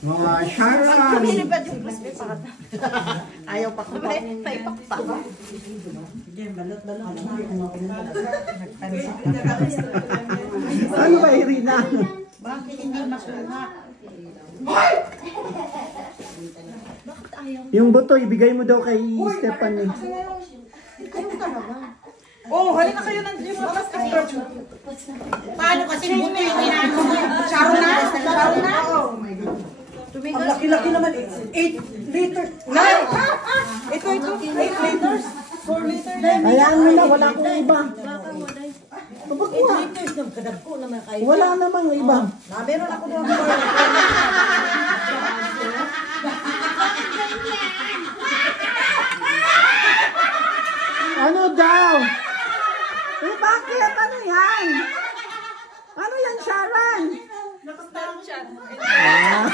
Mga Sharon. Lumilipad yung plastic pa. Ayaw pa ko. May pakpak. Ano ba, Irina? Bakit hindi masuha? Yung buto, ibigay mo daw kay Stephanie. Ayaw talaga. Oh, halina kayo ng gym. Paano kasi buto yung inaano mo? Charo na? Charo na? Ang laki-laki naman. 8 liters. 9! Ito, 8 liters. 4 liters. Hayaan mo na, wala akong iba. 8 liters ng kadagko naman kayo. Wala namang iba. Meron ako doon. Ano daw? Eh, bakit? Ano yan? Ano yan, Sharon? Nakastart siya. Ah.